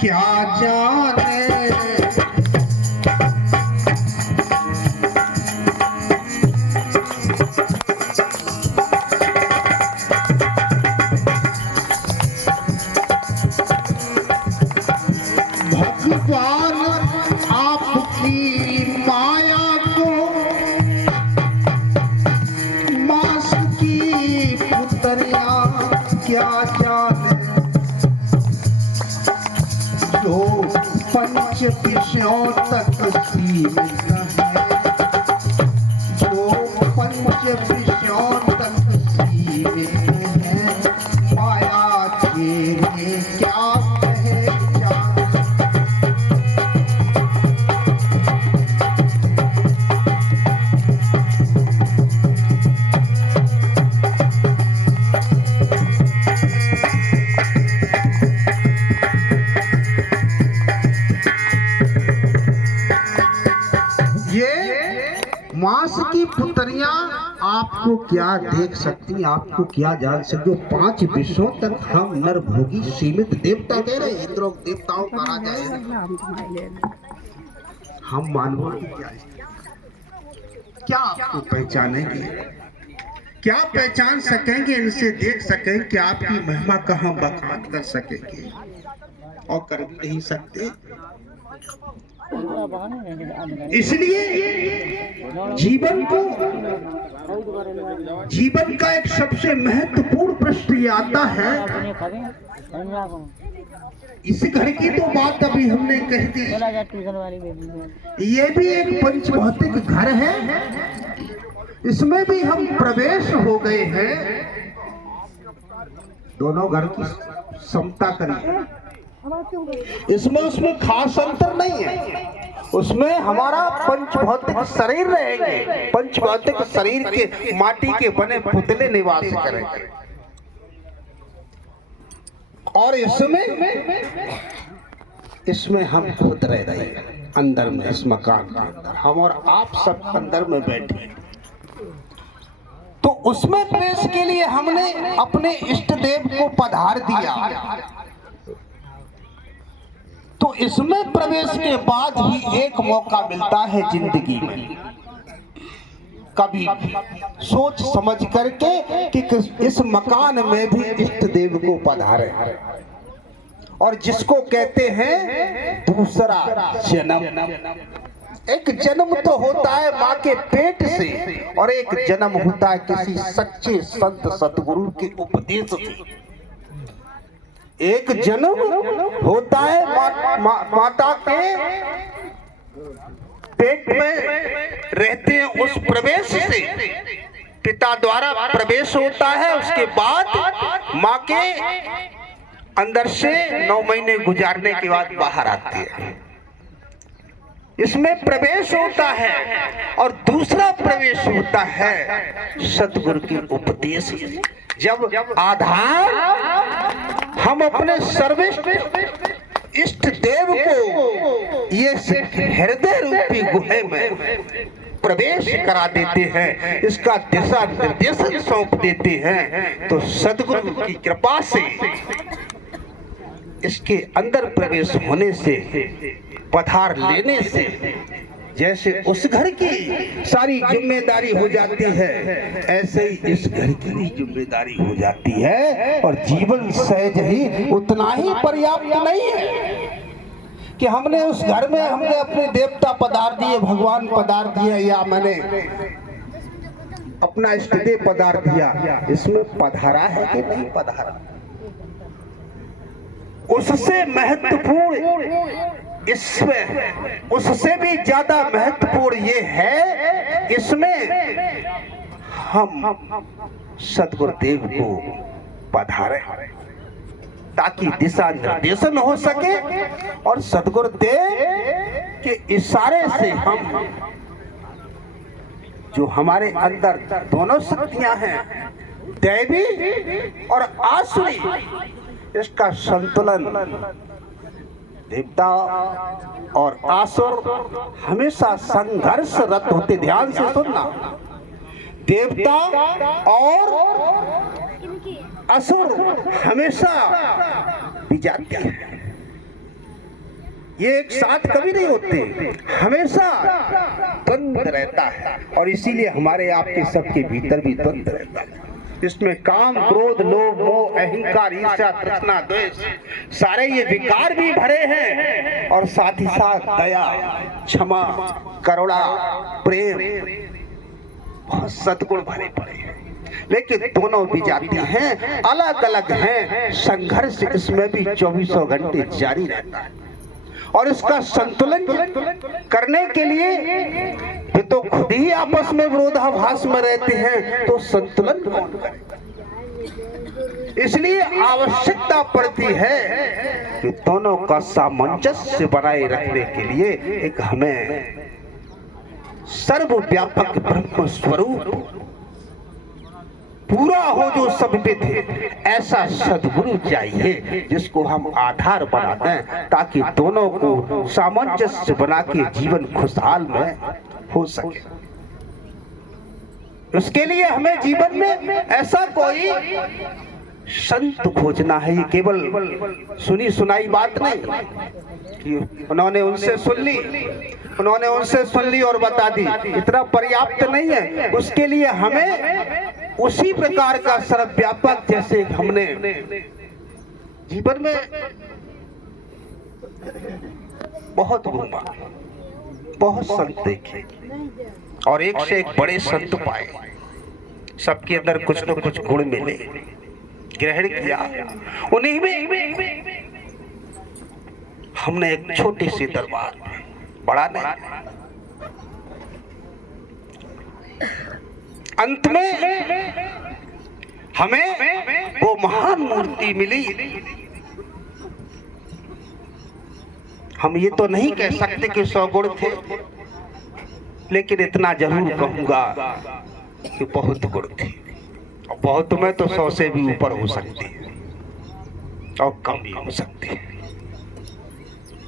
क्या जाने। भगवान आपकी माया को मास की पुतरिया क्या जाने। जो पंच विषयों तक सीमित है, जो पंच विषयों तक सीमित है, माया तेरे क्या पहचान। मांस की पुतरियां आपको क्या देख सकती, आपको क्या जान सकती। जो 5 विषयों तक हम नर भोगी सीमित देवता दे रहे, इंद्रों देवताओं का राजा है, हम मानवों की क्या आपको पहचानेंगे, क्या पहचान सकेंगे, इनसे देख सकेंगे कि आपकी महिमा का हम बखान कर सकेंगे, और कर भी नहीं सकते। इसलिए जीवन का एक सबसे महत्वपूर्ण प्रश्न ये आता है। इस घर की तो बात अभी हमने कह दी, ये भी एक पंचभौतिक घर है, इसमें भी हम प्रवेश हो गए हैं। दोनों घर की समता करिए, इसमें उसमें खास अंतर नहीं है। उसमें हमारा पंचभौतिक शरीर रहेंगे, पंचभौतिक शरीर के माटी के बने पुतले निवास करेंगे, और इसमें हम खुद रह रहे हैं अंदर में, इस मकान के अंदर हम और आप सब अंदर में बैठे। तो उसमें प्रवेश के लिए हमने अपने इष्ट देव को पधार दिया। तो इसमें प्रवेश के बाद ही एक मौका मिलता है जिंदगी में, कभी सोच समझ करके कि इस मकान में भी इष्ट देव को पधारे, और जिसको कहते हैं दूसरा जन्म। एक जन्म तो होता है माँ के पेट से, और एक जन्म होता है किसी सच्चे संत सतगुरु के उपदेश से। एक जन्म होता है माता के पेट में रहते हैं उस प्रवेश से, पिता द्वारा प्रवेश होता है, उसके बाद माँ के अंदर से 9 महीने गुजारने के बाद बाहर आती है। इसमें प्रवेश होता है, और दूसरा प्रवेश होता है सतगुरु के उपदेश। जब आधार हम अपने सर्वश्रेष्ठ इष्ट देव को ये हृदय रूपी गुहे में प्रवेश करा देते हैं, इसका दिशा निर्देशन सौंप देते हैं, तो सद्गुरु की कृपा से इसके अंदर प्रवेश होने से, पधार लेने से, जैसे उस घर की सारी जिम्मेदारी हो जाती है, ऐसे ही इस घर की भी जिम्मेदारी हो जाती है। और जीवन सहज ही उतना ही पर्याप्त नहीं है कि हमने उस घर में हमने अपने देवता पधार दिए, भगवान पधार दिए, या मैंने अपना इष्ट देव पधार दिया। इसमें पधारा है कि नहीं पधारा, उससे महत्वपूर्ण, इसमें उससे भी ज्यादा महत्वपूर्ण ये है, इसमें हम सद्गुरुदेव को पधारे ताकि दिशा निर्देशन हो सके, और सद्गुरुदेव के इशारे से हम जो हमारे अंदर दोनों शक्तियां हैं, दैवी और आसुरी, इसका संतुलन, देवता और आसुर हमेशा संघर्षरत होते। ध्यान से सुनना, देवता और असुर हमेशा विजाती है। ये एक साथ कभी नहीं होते, हमेशा द्वंद रहता है। और इसीलिए हमारे आपके सबके भीतर भी द्वंद रहता है। इसमें काम, क्रोध, लोभ, मोह, अहंकार, ईर्ष्या, तृष्णा, द्वेष, सारे ये विकार भी भरे हैं। और साथ ही साथ दया, क्षमा, करुणा, प्रेम, बहुत सद्गुण भरे पड़े हैं। लेकिन दोनों भी जाती हैं, अलग अलग हैं। संघर्ष इसमें भी 24 घंटे जारी रहता है। और इसका संतुलन करने के लिए ये तो खुद ही आपस में विरोधाभास में रहते हैं, तो संतुलन कौन करेगा? इसलिए आवश्यकता पड़ती है कि दोनों का सामंजस्य बनाए रखने के लिए एक हमें सर्वव्यापक ब्रह्म स्वरूप पूरा हो जो सभ्यविद ऐसा सद्गुरु चाहिए, जिसको हम आधार बना दें, ताकि दोनों को सामंजस्य बना के जीवन खुशहाल में हो सके। उसके लिए हमें जीवन में ऐसा कोई संत खोजना है। ये केवल सुनी सुनाई बात नहीं कि उन्होंने उनसे सुन ली और बता दी, इतना पर्याप्त नहीं है। उसके लिए हमें उसी प्रकार का सर्वव्यापक, जैसे हमने जीवन में बहुत घूमा, बहुत संत देखे और एक से एक बड़े संत पाए, सबके अंदर कुछ न कुछ गुण मिले, ग्रहण किया। उन्हीं में हमने एक छोटे से दरबार में, बड़ा नहीं, अंत में हमें वो महान मूर्ति मिली। हम ये तो नहीं कह सकते कि 100 गुण थे, लेकिन इतना जरूर कहूंगा कि बहुत गुण थे। और बहुत में तो 100 से भी ऊपर हो सकते हैं और कम भी हो सकते हैं।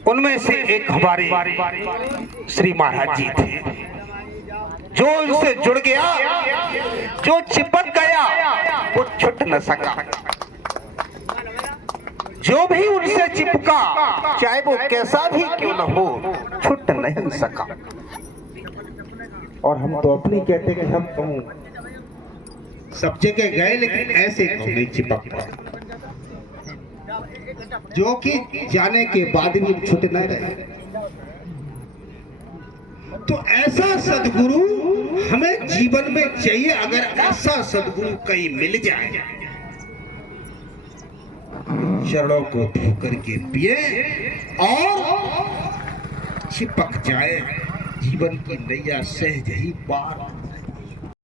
उनमें से एक हमारे श्री महाराज जी थे, जो उनसे जुड़ गया, जो चिपक गया, वो छूट न सका। जो भी उनसे चिपका, चाहे वो कैसा भी क्यों न हो, छूट नहीं सका। और हम तो अपनी कहते कि हम सब जगह गए, लेकिन ऐसे नहीं चिपक पाए, जो कि जाने के बाद भी छूट न रहे। तो ऐसा सद्गुरु हमें जीवन में चाहिए। अगर ऐसा सद्गुरु कहीं मिल जाए, चरणों को धोकर के पिए और चिपक जाए, जीवन की नैया सहज ही पार